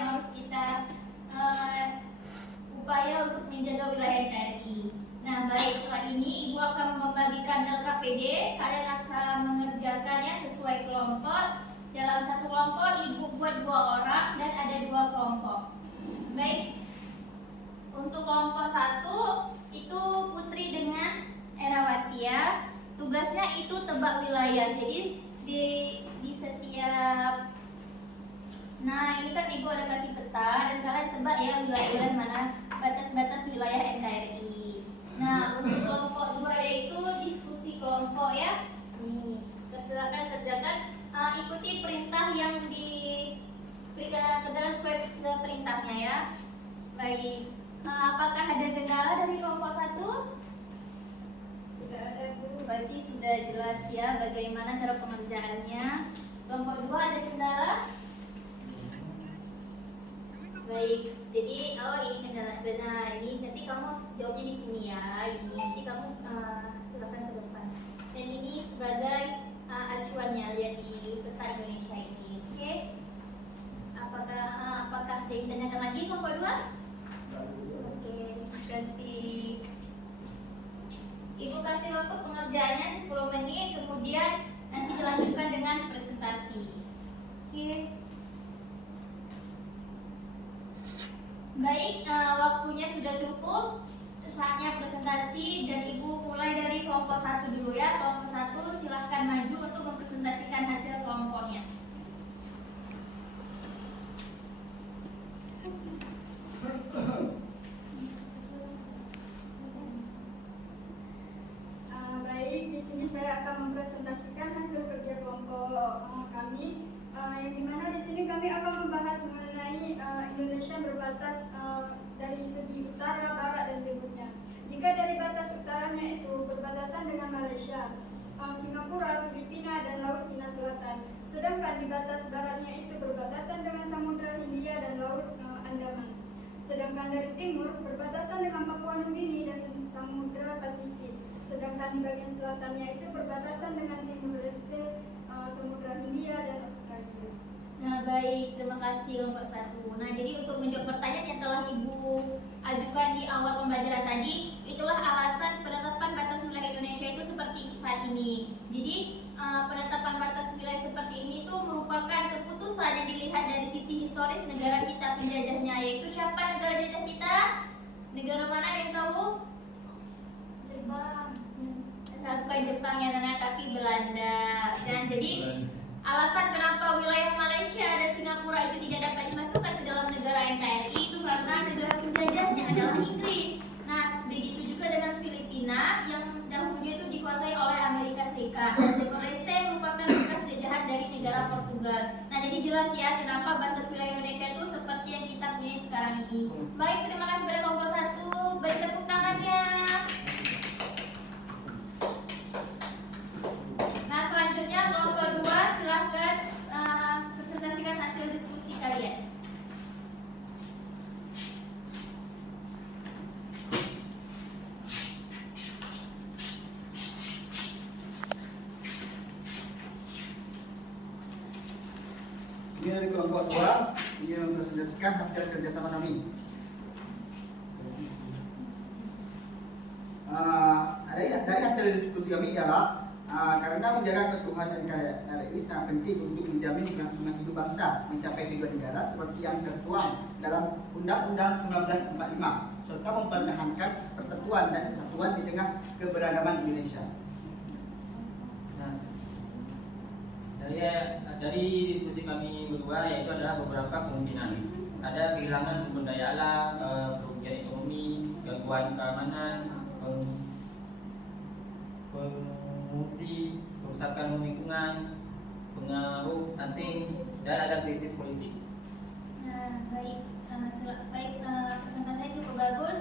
yang harus kita upaya untuk menjaga wilayah NKRI. Nah, baik, setelah ini Ibu akan membagikan LKPD. Kalian akan mengerjakannya sesuai kelompok. Dalam satu kelompok Ibu buat 2 orang dan ada 2 kelompok. Baik, untuk kelompok 1 itu Putri dengan Erawati ya. Tugasnya itu tebak wilayah. Jadi di setiap, nah ini kan Ibu ada kasih peta dan kalian tebak ya wilayah mana, batas-batas wilayah NKRI. Nah, untuk kelompok 2 yaitu diskusi kelompok ya. Nih, silakan kerjakan, ikuti perintah yang diberikan ke dalam sesuai perintahnya ya. Baik, apakah ada kendala dari kelompok 1? Tidak ada, Bu. Berarti sudah jelas ya bagaimana cara pengerjaannya. Kelompok 2 ada kendala? Baik, jadi ini kendala benar. Ini nanti kamu jawabnya di sini ya. Ini nanti kamu silakan ke depan. Dan ini sebagai acuannya lihat di peta Indonesia ini. Oke? Apakah ada yang ditanyakan lagi kelompok 2? Oke, terima kasih. Ibu kasih waktu pengerjaannya 10 menit, kemudian nanti dilanjutkan dengan presentasi. Oke. Baik, waktunya sudah cukup. Saatnya presentasi dan Ibu mulai dari kelompok 1 dulu ya. Kelompok 1 silahkan maju untuk mempresentasikan hasil kelompoknya. Baik, di sini saya akan mempresentasikan hasil kerja kelompok kami. Yang dimana di sini kami akan membahas mengenai Indonesia berbatas dari segi utara, barat, dan timurnya. Jika dari batas utaranya itu berbatasan dengan Malaysia, Singapura, Filipina, dan Laut Cina Selatan. Sedangkan di batas baratnya itu berbatasan dengan Samudra Hindia dan Laut Andaman. Sedangkan dari timur berbatasan dengan Papua Nugini dan Samudra Pasifik. Sedangkan di bagian selatannya itu berbatasan dengan Timur Leste, Samudra Hindia, dan Australia. Nah, baik, terima kasih kelompok 1. Nah, jadi untuk menjawab pertanyaan yang telah Ibu ajukan di awal pembelajaran tadi, itulah alasan penetapan batas wilayah Indonesia itu seperti saat ini. Jadi, penetapan batas wilayah seperti ini itu merupakan keputusan yang dilihat dari sisi historis negara kita penjajahnya, yaitu siapa negara jajah kita? Negara mana yang tahu? Jepang. Bukan Jepang ya Nana, tapi Belanda. Dan jadi alasan kenapa wilayah Malaysia dan Singapura itu tidak dapat dimasukkan ke dalam negara NKRI itu karena negara penjajahnya adalah Inggris. Nah, begitu juga dengan Filipina yang dahulunya itu dikuasai oleh Amerika Serikat. Dan Timor Leste merupakan bekas jajahan dari negara Portugal. Nah, jadi jelas ya kenapa batas wilayah Indonesia itu seperti yang kita punya sekarang ini. Baik, terima kasih pada kelompok 1. Beri tepuk tangannya. Nah, selanjutnya kelompok 2 silahkan presentasikan hasil diskusi kalian. Ini dari kelompok 2 ini mempresentasikan hasil kerjasama kami. Dari hasil diskusi kami ialah karena menjaga keutuhan NKRI sangat penting untuk menjamin kelangsungan hidup bangsa mencapai tujuan negara seperti yang tertuang dalam Undang-Undang 1945 serta mempertahankan persatuan dan kesatuan di tengah keberagaman Indonesia. Dari diskusi kami berdua yaitu adalah beberapa kemungkinan. Ada kehilangan sumber daya alam, kerugian ekonomi, gangguan keamanan, pengungsi, kerusakan lingkungan, pengaruh asing, dan ada krisis politik. Nah, baik, presentasinya cukup bagus.